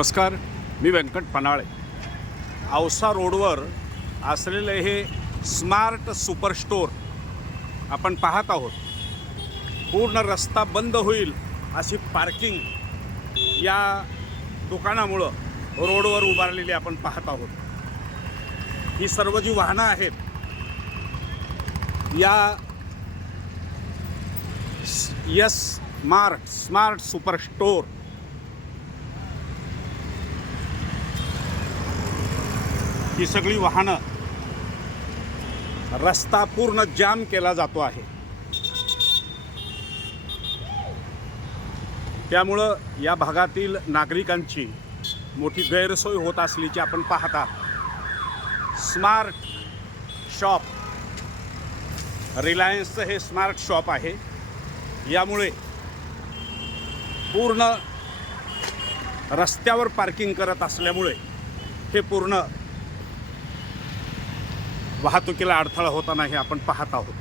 नमस्कार, मी व्यंकट पनाळे. औसा रोडवर असलेले हे स्मार्ट सुपर स्टोर आपण पाहत आहोत. पूर्ण रस्ता बंद होईल अशी पार्किंग या दुकानामुळं रोडवर उभारलेली आपण पाहत आहोत. ही सर्व जी वाहनं आहेत या स्मार्ट सुपर स्टोर ही सगळी वाहनं रस्ता पूर्ण जाम केला जातो आहे. त्यामुळं या भागातील नागरिकांची मोठी गैरसोय होत असल्याची आपण पाहता. स्मार्ट शॉप, रिलायन्सचं हे स्मार्ट शॉप आहे. यामुळे पूर्ण रस्त्यावर पार्किंग करत असल्यामुळे हे पूर्ण वाहतुकीला अडथळा होताना हे आपण पाहत आहोत.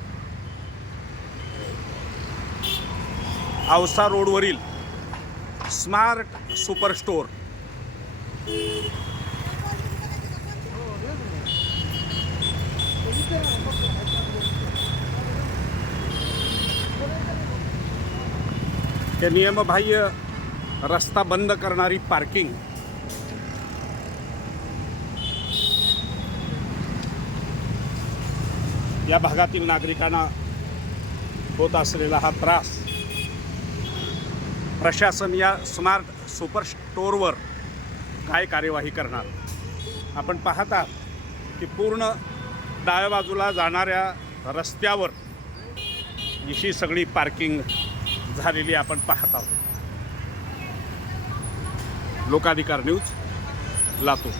औसा रोडवरील स्मार्ट सुपर स्टोर हे नियमबाह्य रस्ता बंद करणारी पार्किंग या भागातील नागरिकांना होत असलेला हा त्रास प्रशासन या स्मार्ट सुपर स्टोअरवर काय कार्यवाही करणार. आपण पाहता की पूर्ण डाव्या बाजूला जाणाऱ्या रस्त्यावर ही सगळी पार्किंग झालेली आपण पाहत आहोत. लोकाधिकार न्यूज, लातूर.